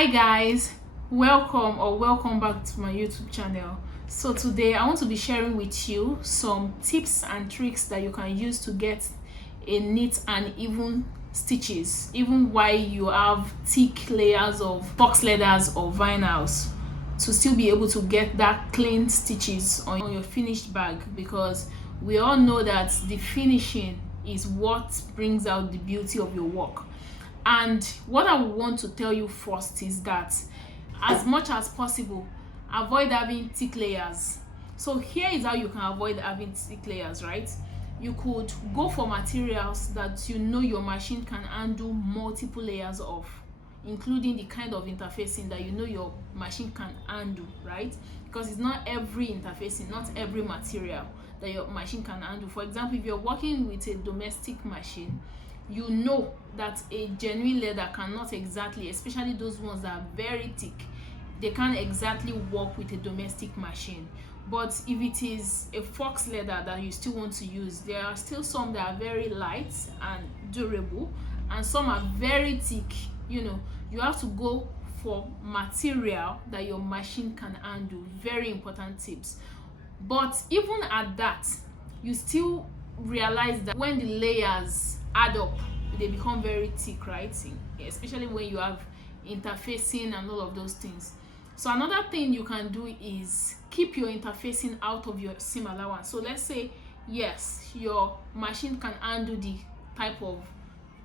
Hi guys, welcome back to my YouTube channel. So today I want to be sharing with you some tips and tricks that you can use to get a neat and even stitches even while you have thick layers of box leathers or vinyls, to still be able to get that clean stitches on your finished bag, because we all know that the finishing is what brings out the beauty of your work. And what I want to tell you first is that as much as possible, avoid having thick layers. So here is how you can avoid having thick layers, right? You could go for materials that you know your machine can handle multiple layers of, including the kind of interfacing that you know your machine can handle, right? Because it's not every interfacing, not every material that your machine can handle. For example, if you're working with a domestic machine, you know that a genuine leather cannot exactly, especially those ones that are very thick, they can't exactly work with a domestic machine. But if it is a Faux leather that you still want to use, there are still some that are very light and durable, and some are very thick. You have to go for material that your machine can handle. Very important tips. But even at that, you still realize that when the layers add up, they become very thick, right? Especially when you have interfacing and all of those things. So another thing you can do is keep your interfacing out of your seam allowance. So let's say, yes, your machine can handle the type of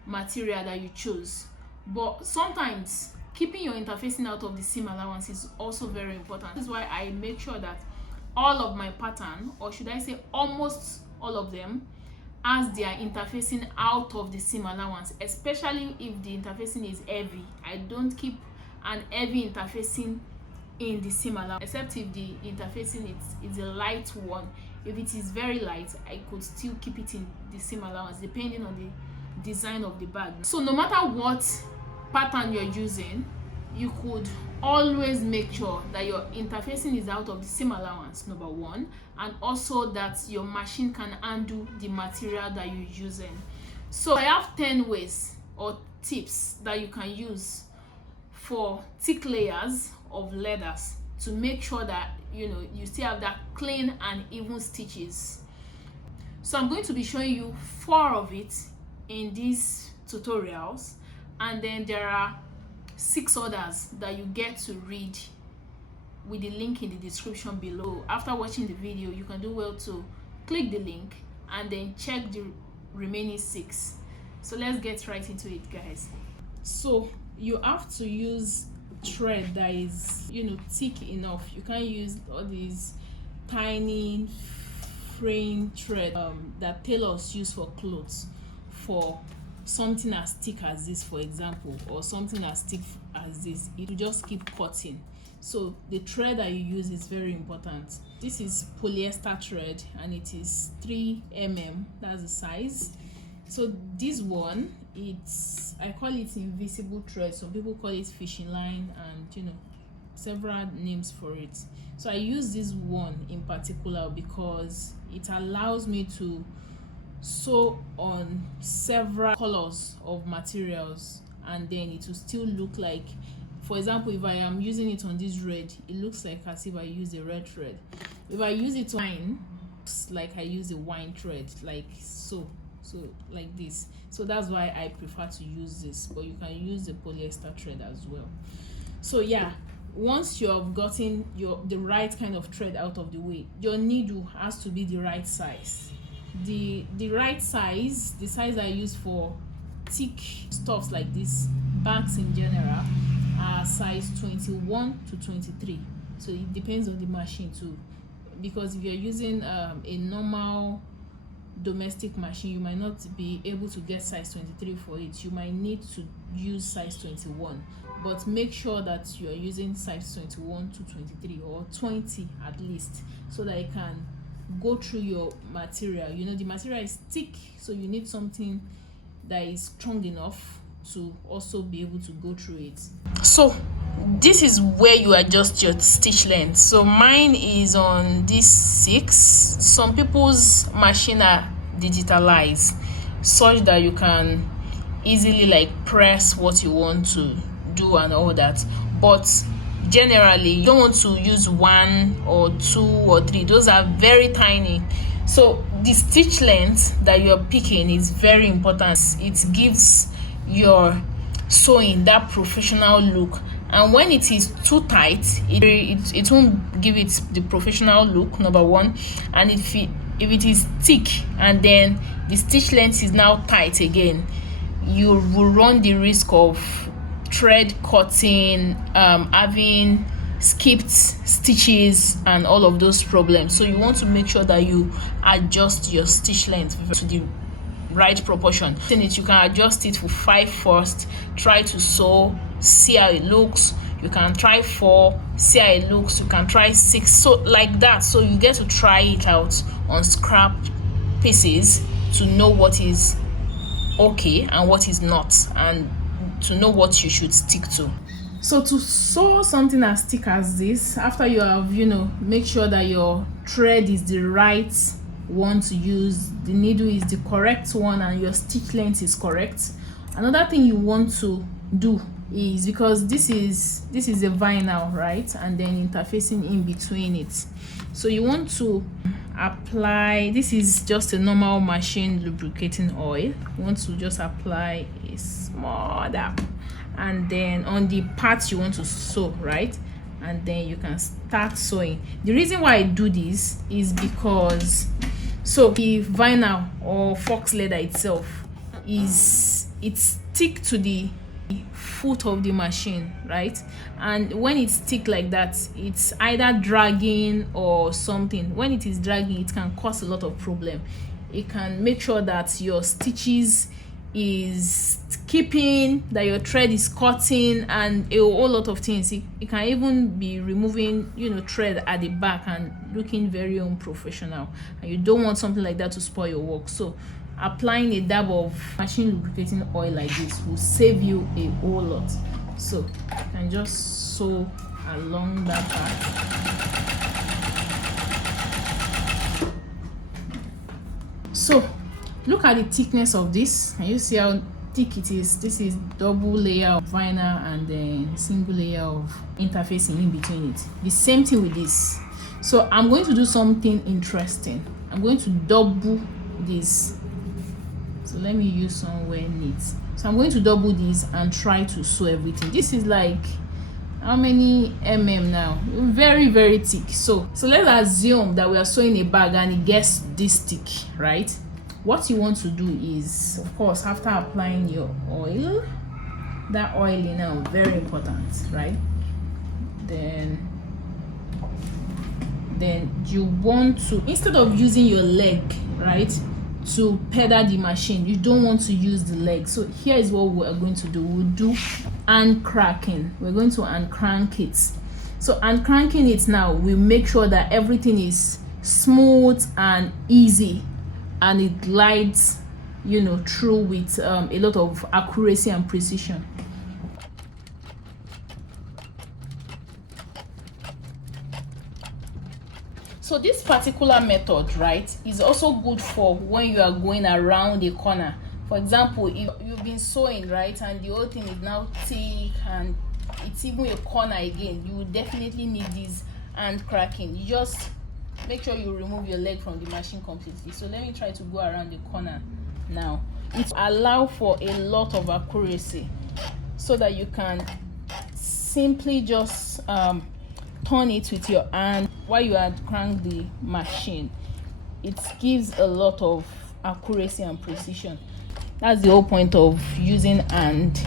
material that you chose, but sometimes keeping your interfacing out of the seam allowance is also very important. This is why I make sure that all of my pattern, or should I say almost all of them, as they are interfacing out of the seam allowance, especially if the interfacing is heavy. I don't keep an heavy interfacing in the seam allowance, except if the interfacing is a light one. If it is very light, I could still keep it in the seam allowance depending on the design of the bag. So no matter what pattern you're using, you could always make sure that your interfacing is out of the seam allowance, number one, and also that your machine can handle the material that you're using. So I have 10 ways or tips that you can use for thick layers of leathers to make sure that you still have that clean and even stitches. So I'm going to be showing you 4 of it in these tutorials, and then there are 6 others that you get to read with the link in the description below. After watching the video, you can do well to click the link and then check the remaining 6. So let's get right into it, guys. So you have to use thread that is thick enough. You can't use all these tiny fraying thread that tailors use for clothes, for something as thick as this, for example, or something as thick as this. It will just keep cutting. So the thread that you use is very important. This is polyester thread and it is 3 mm, that's the size. So this one, I call it invisible thread. Some people call it fishing line, and several names for it. So I use this one in particular because it allows me to sew on several colors of materials, and then it will still look like, for example, if I am using it on this red, it looks like as if I use a red thread. If I use it on wine, it's like I use a wine thread, like so like this. So that's why I prefer to use this, but you can use the polyester thread as well. So yeah, once you have gotten the right kind of thread out of the way, your needle has to be the right size. The right size, the size I use for thick stuffs like this, bags in general, are size 21 to 23. So it depends on the machine too, because if you're using a normal domestic machine, you might not be able to get size 23 for it. You might need to use size 21, but make sure that you are using size 21 to 23 or 20 at least, so that it can go through your material. The material is thick, so you need something that is strong enough to also be able to go through it. So this is where you adjust your stitch length. So mine is on this 6. Some people's machine are digitalized such that you can easily press what you want to do and all that. But generally you don't want to use 1 or 2 or 3. Those are very tiny. So the stitch length that you're picking is very important. It gives your sewing that professional look, and when it is too tight, it won't give it the professional look, number one. And if it is thick and then the stitch length is now tight again, you will run the risk of thread cutting, having skipped stitches and all of those problems. So you want to make sure that you adjust your stitch length to the right proportion. You can adjust it for 5 first, try to sew, see how it looks. You can try 4, see how it looks. You can try 6, so like that. So you get to try it out on scrap pieces to know what is okay and what is not, and to know what you should stick to. So to sew something as thick as this, after you have make sure that your thread is the right one to use, the needle is the correct one, and your stitch length is correct. Another thing you want to do is, because this is a vinyl, right, and then interfacing in between it, so you want to apply, this is just a normal machine lubricating oil. You want to just apply a small dab, and then on the parts you want to sew, right, and then you can start sewing. The reason why I do this is because the vinyl or fox leather itself it's stick to the foot of the machine, right, and when it's stick like that, it's either dragging or something. When it is dragging, it can cause a lot of problem. It can make sure that your stitches is keeping, that your thread is cutting, and a whole lot of things. It can even be removing thread at the back and looking very unprofessional, and you don't want something like that to spoil your work. So applying a dab of machine lubricating oil like this will save you a whole lot. So you can just sew along that part. So look at the thickness of this, and you see how thick it is. This is double layer of vinyl and then single layer of interfacing in between it. The same thing with this. So I'm going to do something interesting. I'm going to double this. So let me use somewhere neat. So I'm going to double this and try to sew everything. This is like how many now? Very, very thick. So let's assume that we are sewing a bag and it gets this thick, right? What you want to do is, of course, after applying your oil, that oil is now very important, right? Then you want to, instead of using your leg, right, to pedal the machine, you don't want to use the leg. So here is what we are going to do. We'll do hand cracking. We're going to hand crank it. So hand cranking it now, we make sure that everything is smooth and easy, and it glides through with a lot of accuracy and precision. So this particular method, right, is also good for when you are going around a corner. For example, if you've been sewing, right, and the whole thing is now thick and it's even a corner again, you will definitely need this hand cracking. You just make sure you remove your leg from the machine completely. So let me try to go around the corner now. It allows for a lot of accuracy, so that you can simply just turn it with your hand while you are crank the machine. It gives a lot of accuracy and precision. That's the whole point of using hand.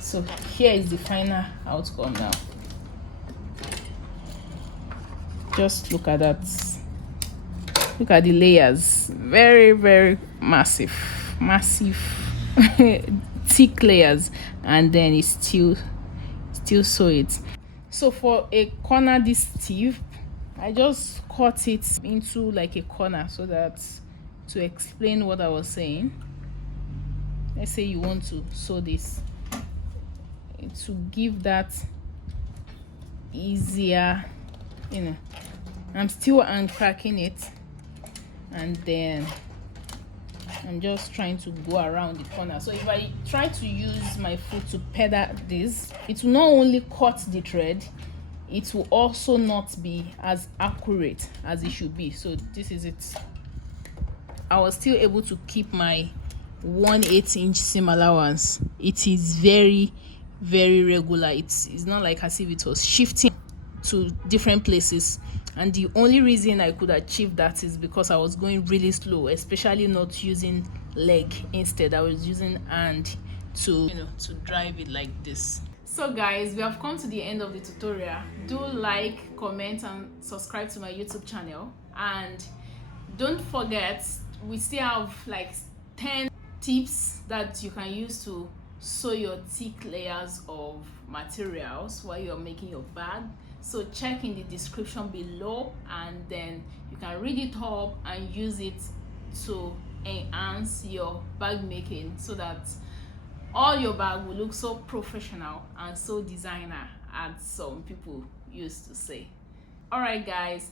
So here is the final outcome now. Just look at that. Look at the layers. Very, very massive thick layers, and then it's still sew it. So for a corner this stiff, I just cut it into like a corner, so that, to explain what I was saying, let's say you want to sew this, to give that easier, I'm still uncracking it, and then I'm just trying to go around the corner. So if I try to use my foot to pedal this, it will not only cut the thread, it will also not be as accurate as it should be. So this is it. I was still able to keep my 1/8 inch seam allowance. It is very regular. It's not like as if it was shifting to different places, and the only reason I could achieve that is because I was going really slow, especially not using leg. Instead I was using hand to to drive it like this. So guys, we have come to the end of the tutorial. Do like, comment and subscribe to my YouTube channel, and don't forget we still have like 10 tips that you can use to sew your thick layers of materials while you're making your bag. So check in the description below, and then you can read it up and use it to enhance your bag making, so that all your bag will look so professional and so designer, as some people used to say. All right guys,